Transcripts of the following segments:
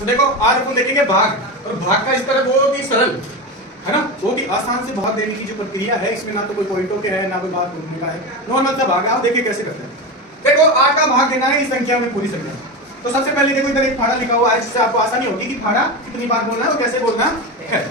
तो देखो आज अपन देखेंगे भाग, और भाग का इस तरह बहुत ही सरल है ना, बहुत ही आसान से भाग देने की जो प्रक्रिया है, इसमें ना तो कोई पॉइंटों के है ना कोई भाग ढूंढने का है, नॉर्मल सा भाग है। आप देखिए कैसे करते हैं। देखो 8 का भाग देना है इस संख्या में, पूरी संख्या। तो सबसे पहले देखो इधर एक फाड़ा लिखा हुआ है, जिससे आपको आसानी होगी कि फाड़ा कितनी बार बोलना है और कैसे बोलना है।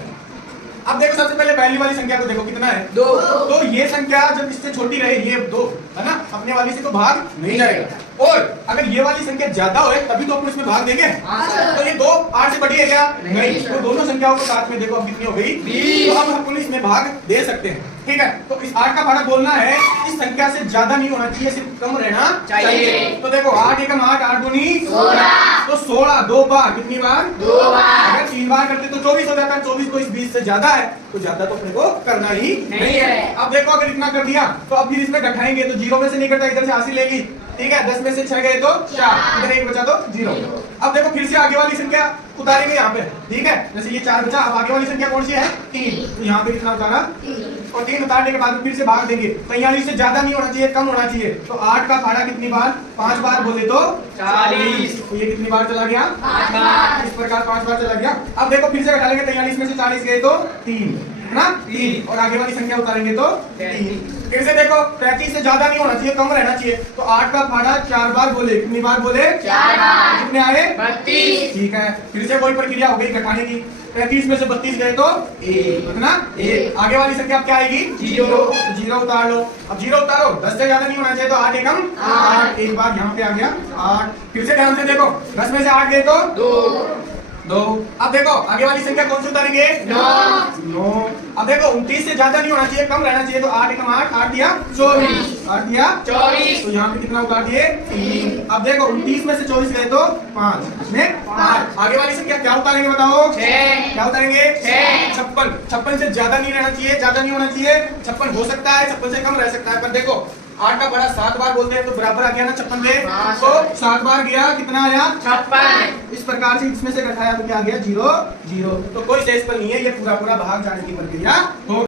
अब देखो सबसे पहले पहली वाली संख्या को देखो कितना है 2। तो ये संख्या जब इससे छोटी रहे, ये 2 है ना, अपने वाली से तो भाग नहीं जाएगा। और अगर ये वाली संख्या ज्यादा हो तभी तो अपन इसमें भाग देंगे। तो ये 2 8 से बड़ी है क्या? नहीं। तो दोनों संख्याओं को साथ में देखो अब कितनी हो गई 20। तो अब हम इसमें भाग दे सकते हैं, ठीक है। तो इस 8 का फाड़ा बोलना है इस संख्या से ज्यादा नहीं होना चाहिए, सिर्फ कम रहना चाहिए। तो देखो 8 एकम 8, 8 दूनी 16। तो 16 2 बार, कितनी बार? 2 बार। अगर 3 बार करते तो 24 हो जाता है। 24 को इस 20 से ज्यादा है तो ज्यादा तो अपने को करना ही नहीं है। अब देखो अगर इतना कर दिया तो अब फिर इसमें घटाएंगे तो 0 में से नहीं कटा, इधर से 80 लेगी, ठीक है। 10 में से 6 गए तो 4, इधर 1 बचा तो 0। अब देखो फिर से आगे वाली संख्या उतारेंगे यहाँ पे, ठीक है। जैसे ये 4 बचा, अब आगे वाली संख्या कौन सी है? 3। तो यहाँ पे कितना उतारा? 3। और 3 उतारने के बाद फिर से भाग देंगे। 43 से ज्यादा नहीं होना चाहिए, कम होना चाहिए। तो 8 का फाड़ा कितनी बार? 5 बार बोले तो 40। तो ये कितनी बार चला गया? 5 बार। इस प्रकार 5 बार चला गया। अब देखो फिर से घटा लेंगे, 43 में से 40 गए तो 3 है ना, 3। और आगे वाली संख्या उतारेंगे तो 3। फिर से देखो 35 से ज्यादा नहीं होना चाहिए, कम रहना चाहिए। तो 8 का फाड़ा 4 बार बोले, कितनी बार बोले? 4 बार। कितने आए? 32। ठीक है। फिर से वही प्रक्रिया हो गई घटाने की। 35 में से 32 गए तो 1, कितना? 1। आगे वाली संख्या क्या आएगी? 0। 0 उतार लो। अब 0 उतारो, 10 से ज्यादा नहीं होना चाहिए। तो 8 एकम 8, एक बार यहाँ पे आ गया 8। फिर से ध्यान से देखो 10 में से 8 गए तो 2। अब देखो आगे वाली संख्या कौन सी उतारेंगे? 9। अब देखो 29 से ज्यादा नहीं होना चाहिए, कम रहना चाहिए। तो 8 एकम 8, 8 दिया 24, 8 दिया 24। तो यहाँ पे कितना उतार दिए? 3। अब देखो 29 में से 24 गए तो 5 में 5। आगे वाली संख्या क्या उतारेंगे बताओ? 6। क्या उतारेंगे? 6। 56। 56 से ज्यादा नहीं रहना चाहिए, ज्यादा नहीं होना चाहिए। 56 हो सकता है, 56 से कम रह सकता है। पर देखो 8 का बड़ा 7 बार बोलते हैं तो बराबर आ गया ना 56 में। तो 7 बार गया, कितना आया? 56। इस प्रकार से इसमें से घटाया तो क्या आ गया? 0 0। तो कोई शेष पर नहीं है, ये पूरा भाग जाने की प्रक्रिया हो